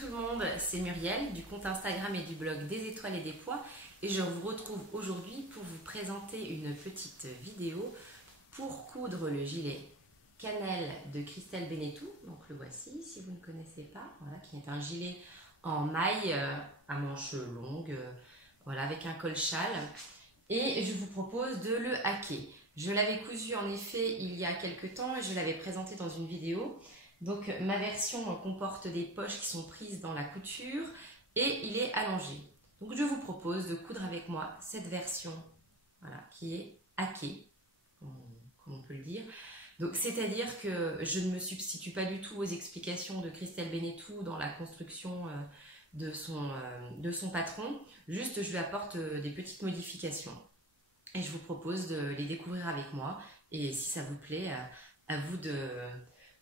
tout le monde, c'est Muriel du compte Instagram et du blog des étoiles et des pois et je vous retrouve aujourd'hui pour vous présenter une petite vidéo pour coudre le gilet cannelle de Christelle Bennetou. Donc le voici si vous ne connaissez pas, voilà, qui est un gilet en maille à manches longues, voilà, avec un col châle, et je vous propose de le hacker. Je l'avais cousu en effet il y a quelques temps et je l'avais présenté dans une vidéo. Donc ma version comporte des poches qui sont prises dans la couture et il est allongé. Donc je vous propose de coudre avec moi cette version, voilà, qui est hackée, comme on peut le dire. Donc c'est-à-dire que je ne me substitue pas du tout aux explications de Christelle Bennetou dans la construction de son patron. Juste je lui apporte des petites modifications et je vous propose de les découvrir avec moi. Et si ça vous plaît, à vous de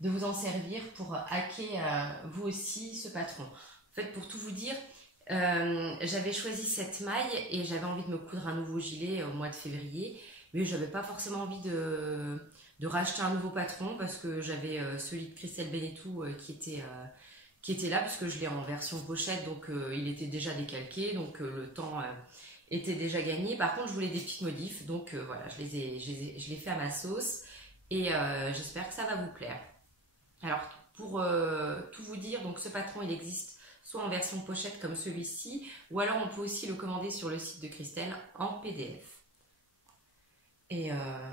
vous en servir pour hacker vous aussi ce patron. En fait, pour tout vous dire, j'avais choisi cette maille et j'avais envie de me coudre un nouveau gilet au mois de février, mais je n'avais pas forcément envie de racheter un nouveau patron parce que j'avais celui de Christelle Bennetou qui était là, puisque je l'ai en version pochette, donc il était déjà décalqué, donc le temps était déjà gagné. Par contre, je voulais des petites modifs, donc voilà, je l'ai fait à ma sauce et j'espère que ça va vous plaire. Alors, pour tout vous dire, donc ce patron, il existe soit en version pochette comme celui-ci, ou alors on peut aussi le commander sur le site de Christelle en PDF. Et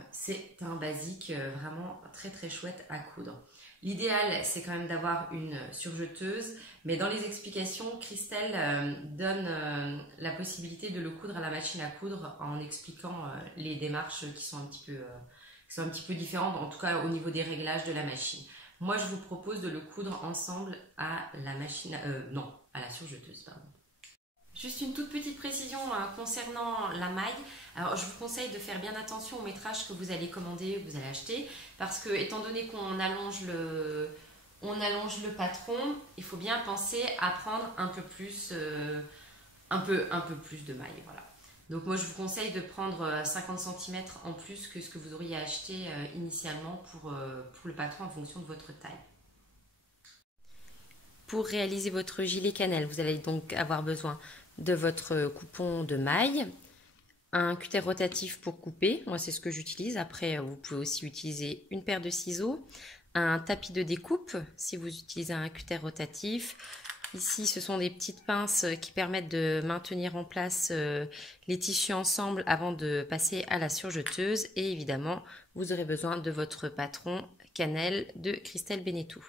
c'est un basique vraiment très très chouette à coudre. L'idéal, c'est quand même d'avoir une surjeteuse, mais dans les explications, Christelle donne la possibilité de le coudre à la machine à coudre en expliquant les démarches qui sont un petit peu différentes, en tout cas au niveau des réglages de la machine. Moi, je vous propose de le coudre ensemble à la machine, à la surjeteuse, pardon. Juste une toute petite précision concernant la maille. Alors, je vous conseille de faire bien attention au métrage que vous allez commander, vous allez acheter, parce que étant donné qu'on allonge le patron, il faut bien penser à prendre un peu plus de maille, voilà. Donc moi, je vous conseille de prendre 50 cm en plus que ce que vous auriez acheté initialement pour le patron en fonction de votre taille. Pour réaliser votre gilet cannelle, vous allez donc avoir besoin de votre coupon de maille, un cutter rotatif pour couper, moi c'est ce que j'utilise. Après, vous pouvez aussi utiliser une paire de ciseaux, un tapis de découpe si vous utilisez un cutter rotatif. Ici, ce sont des petites pinces qui permettent de maintenir en place les tissus ensemble avant de passer à la surjeteuse. Et évidemment, vous aurez besoin de votre patron cannelle de Christelle Bennetou.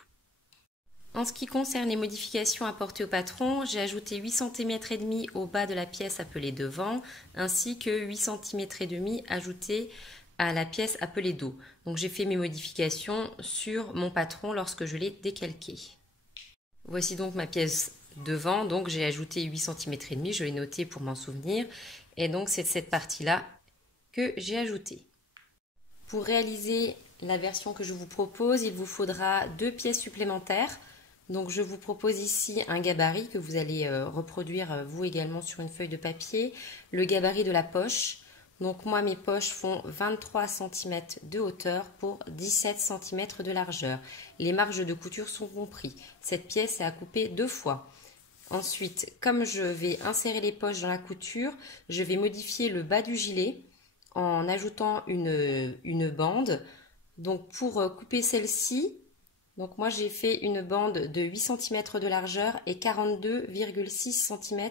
En ce qui concerne les modifications apportées au patron, j'ai ajouté 8 cm et demi au bas de la pièce appelée devant, ainsi que 8 cm et demi ajoutés à la pièce appelée dos. Donc j'ai fait mes modifications sur mon patron lorsque je l'ai décalqué. Voici donc ma pièce devant, donc j'ai ajouté 8 cm et demi, je l'ai noté pour m'en souvenir, et donc c'est cette partie-là que j'ai ajoutée. Pour réaliser la version que je vous propose, il vous faudra 2 pièces supplémentaires. Donc je vous propose ici un gabarit que vous allez reproduire vous également sur une feuille de papier, le gabarit de la poche. Donc moi mes poches font 23 cm de hauteur pour 17 cm de largeur. Les marges de couture sont comprises. Cette pièce est à couper 2 fois. Ensuite, comme je vais insérer les poches dans la couture, je vais modifier le bas du gilet en ajoutant une bande. Donc pour couper celle-ci, donc moi j'ai fait une bande de 8 cm de largeur et 42,6 cm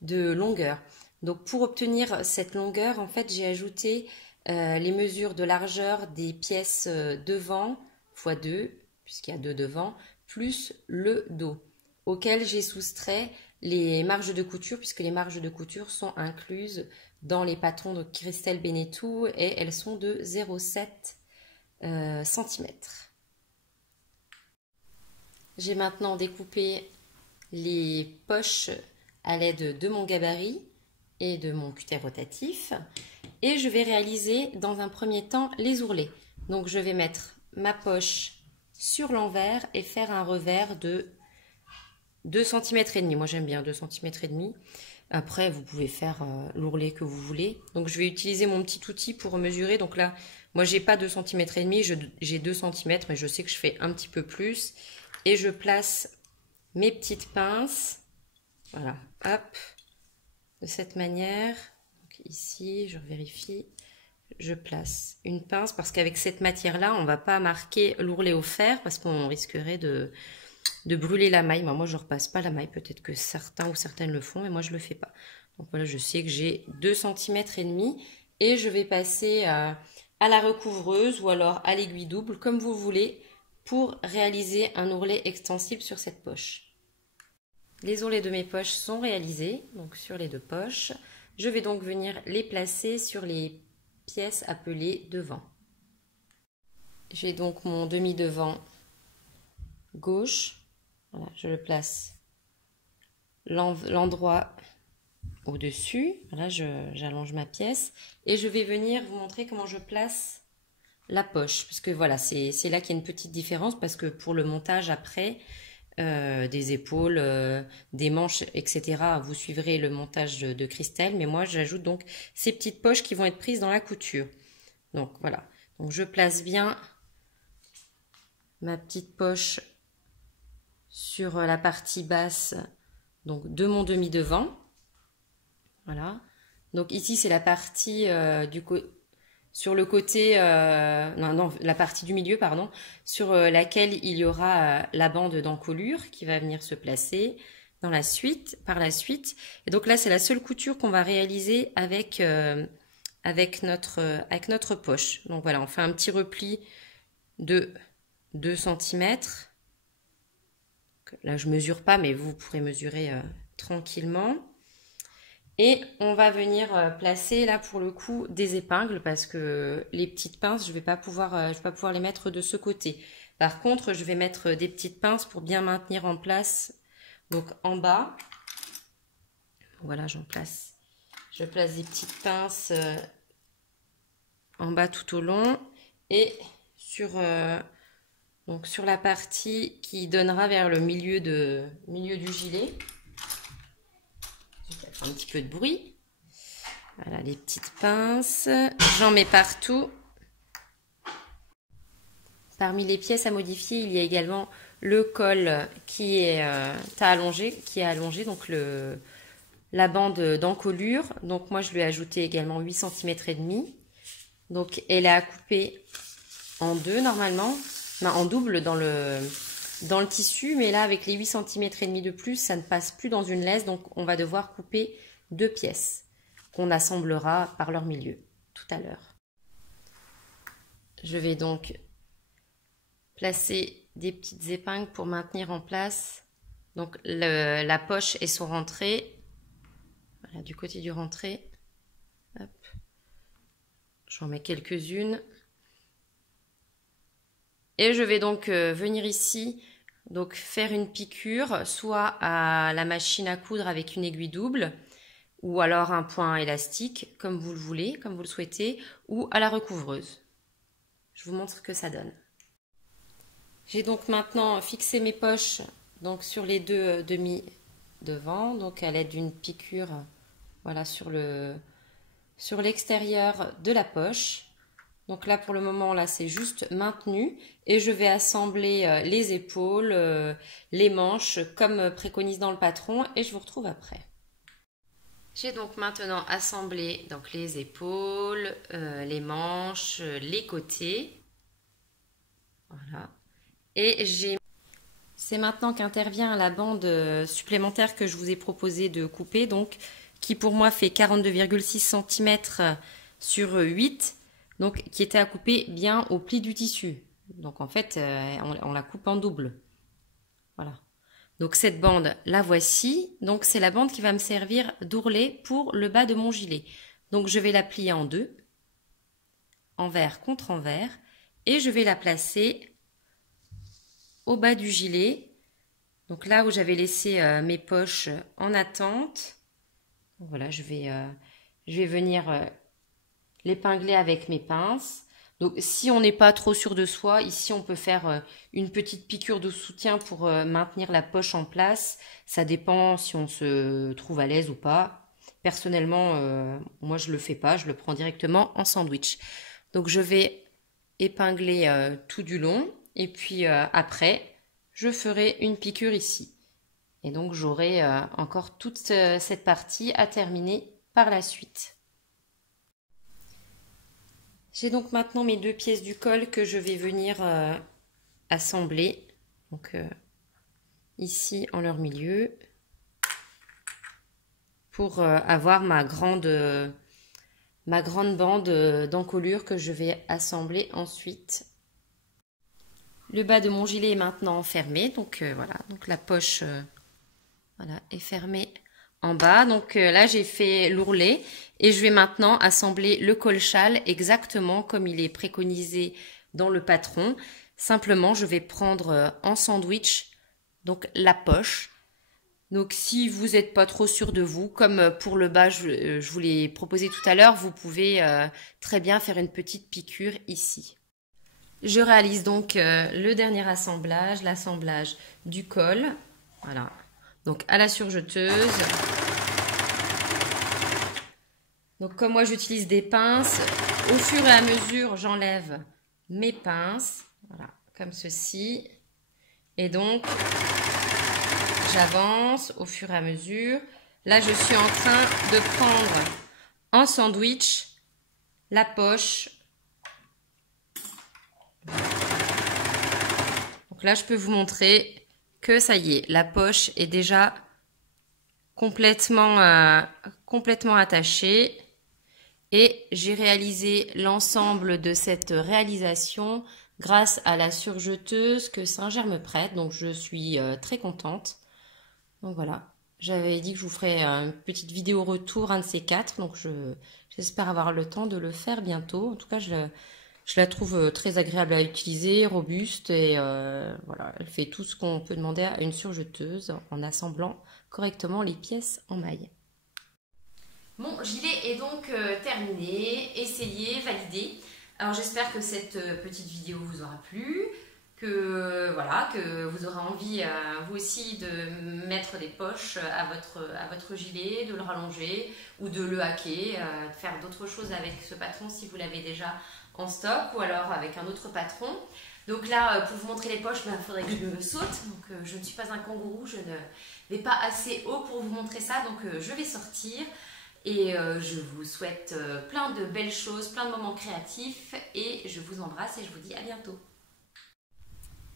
de longueur. Donc pour obtenir cette longueur, en fait, j'ai ajouté les mesures de largeur des pièces devant x 2, puisqu'il y a 2 devant, plus le dos, auquel j'ai soustrait les marges de couture, puisque les marges de couture sont incluses dans les patrons de Christelle Bennetou et elles sont de 0,7 cm. J'ai maintenant découpé les poches à l'aide de mon gabarit et de mon cutter rotatif, et je vais réaliser dans un premier temps les ourlets. Donc je vais mettre ma poche sur l'envers et faire un revers de 2 cm et demi. Moi j'aime bien 2 cm et demi. Après vous pouvez faire l'ourlet que vous voulez. Donc je vais utiliser mon petit outil pour mesurer. Donc là moi j'ai pas 2 cm et demi, j'ai 2 cm, mais je sais que je fais un petit peu plus, et je place mes petites pinces. Voilà, hop, de cette manière. Donc ici, je vérifie. Je place une pince parce qu'avec cette matière-là, on ne va pas marquer l'ourlet au fer parce qu'on risquerait de brûler la maille. Moi, je ne repasse pas la maille. Peut-être que certains ou certaines le font, mais moi, je ne le fais pas. Donc voilà, je sais que j'ai 2,5 cm et je vais passer à la recouvreuse ou alors à l'aiguille double, comme vous voulez, pour réaliser un ourlet extensible sur cette poche. Les ourlets de mes poches sont réalisés, donc sur les 2 poches. Je vais donc venir les placer sur les pièces appelées devant. J'ai donc mon demi-devant gauche. Voilà, je le place l'endroit au-dessus. Voilà, j'allonge ma pièce et je vais venir vous montrer comment je place la poche. Parce que voilà, c'est là qu'il y a une petite différence parce que pour le montage après, des épaules, des manches, etc. Vous suivrez le montage de Christelle, mais moi j'ajoute donc ces petites poches qui vont être prises dans la couture. Donc voilà, donc je place bien ma petite poche sur la partie basse donc de mon demi-devant. Voilà, donc ici c'est la partie sur le côté, la partie du milieu, pardon, sur laquelle il y aura la bande d'encolure qui va venir se placer par la suite. Et donc là, c'est la seule couture qu'on va réaliser avec notre poche. Donc voilà, on fait un petit repli de 2 cm. Là, je mesure pas, mais vous pourrez mesurer tranquillement. Et on va venir placer là pour le coup des épingles parce que les petites pinces, je vais pas pouvoir les mettre de ce côté. Par contre, je vais mettre des petites pinces pour bien maintenir en place. Donc en bas, voilà, je place des petites pinces en bas tout au long et sur la partie qui donnera vers le milieu du gilet. Un petit peu de bruit. Voilà les petites pinces. J'en mets partout. Parmi les pièces à modifier, il y a également le col qui est allongé, donc la bande d'encolure. Donc moi je lui ai ajouté également 8 cm et demi. Donc elle est à couper en 2 normalement, en double dans le tissu, mais là avec les 8 cm et demi de plus, ça ne passe plus dans une laisse, donc on va devoir couper 2 pièces qu'on assemblera par leur milieu tout à l'heure. Je vais donc placer des petites épingles pour maintenir en place donc la poche et son rentrée. Voilà, du côté du rentrée. Hop. J'en mets quelques-unes. Et je vais donc venir ici donc faire une piqûre soit à la machine à coudre avec une aiguille double ou alors un point élastique comme vous le voulez, comme vous le souhaitez, ou à la recouvreuse. Je vous montre ce que ça donne. J'ai donc maintenant fixé mes poches donc sur les 2 demi devant, donc à l'aide d'une piqûre, voilà, sur l'extérieur de la poche. Donc là pour le moment là c'est juste maintenu et je vais assembler les épaules, les manches comme préconise dans le patron et je vous retrouve après. J'ai donc maintenant assemblé donc les épaules, les manches, les côtés. Voilà. Et c'est maintenant qu'intervient la bande supplémentaire que je vous ai proposé de couper, donc qui pour moi fait 42,6 cm sur 8, donc qui était à couper bien au pli du tissu. Donc en fait, on la coupe en double. Voilà. Donc cette bande, la voici. Donc c'est la bande qui va me servir d'ourlet pour le bas de mon gilet. Donc je vais la plier en 2, envers contre envers, et je vais la placer au bas du gilet. Donc là où j'avais laissé mes poches en attente. Donc voilà, je vais venir l'épingler avec mes pinces. Donc si on n'est pas trop sûr de soi, ici on peut faire une petite piqûre de soutien pour maintenir la poche en place. Ça dépend si on se trouve à l'aise ou pas. Personnellement, moi je le fais pas, je le prends directement en sandwich. Donc je vais épingler tout du long et puis après je ferai une piqûre ici. Et donc j'aurai encore toute cette partie à terminer par la suite. J'ai donc maintenant mes 2 pièces du col que je vais venir assembler. Donc ici en leur milieu. Pour avoir ma grande bande d'encolure que je vais assembler ensuite. Le bas de mon gilet est maintenant fermé, donc voilà, donc la poche voilà, est fermée en bas. Donc là j'ai fait l'ourlet et je vais maintenant assembler le col-châle exactement comme il est préconisé dans le patron. Simplement je vais prendre en sandwich donc la poche. Donc si vous n'êtes pas trop sûr de vous, comme pour le bas je vous l'ai proposé tout à l'heure, vous pouvez très bien faire une petite piqûre ici. Je réalise donc le dernier assemblage, l'assemblage du col. Voilà, donc à la surjeteuse. Donc comme moi j'utilise des pinces, au fur et à mesure j'enlève mes pinces, voilà, comme ceci. Et donc j'avance au fur et à mesure. Là je suis en train de prendre en sandwich la poche. Donc là je peux vous montrer que ça y est, la poche est déjà complètement attachée. Et j'ai réalisé l'ensemble de cette réalisation grâce à la surjeteuse que Singer me prête. Donc je suis très contente. Donc voilà, j'avais dit que je vous ferais une petite vidéo retour, un de ces 4. Donc j'espère avoir le temps de le faire bientôt. En tout cas, je la trouve très agréable à utiliser, robuste. Et voilà, elle fait tout ce qu'on peut demander à une surjeteuse en assemblant correctement les pièces en maille. Mon gilet est donc terminé, essayé, validé. Alors j'espère que cette petite vidéo vous aura plu, que voilà, que vous aurez envie vous aussi de mettre des poches à votre gilet, de le rallonger ou de le hacker, de faire d'autres choses avec ce patron si vous l'avez déjà en stock ou alors avec un autre patron. Donc là, pour vous montrer les poches, il faudrait que je me saute. Donc je ne suis pas un kangourou, je ne vais pas assez haut pour vous montrer ça, donc je vais sortir. Et je vous souhaite plein de belles choses, plein de moments créatifs et je vous embrasse et je vous dis à bientôt.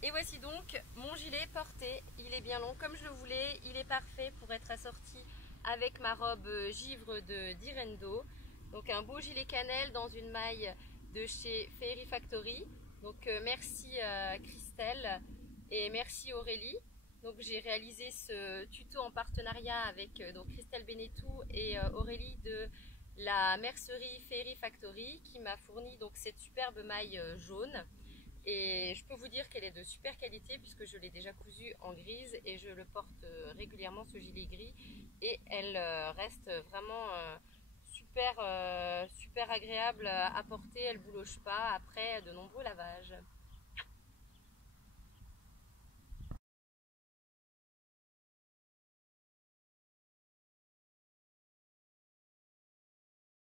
Et voici donc mon gilet porté, il est bien long comme je le voulais, il est parfait pour être assorti avec ma robe givre de Direndo. Donc un beau gilet cannelle dans une maille de chez Fairy Factory. Donc merci Christelle et merci Aurélie. Donc j'ai réalisé ce tuto en partenariat avec donc Christelle Benetou et Aurélie de la mercerie Fairy Factory qui m'a fourni donc cette superbe maille jaune. Et je peux vous dire qu'elle est de super qualité puisque je l'ai déjà cousue en grise et je le porte régulièrement ce gilet gris et elle reste vraiment super agréable à porter, elle ne bouloche pas après de nombreux lavages.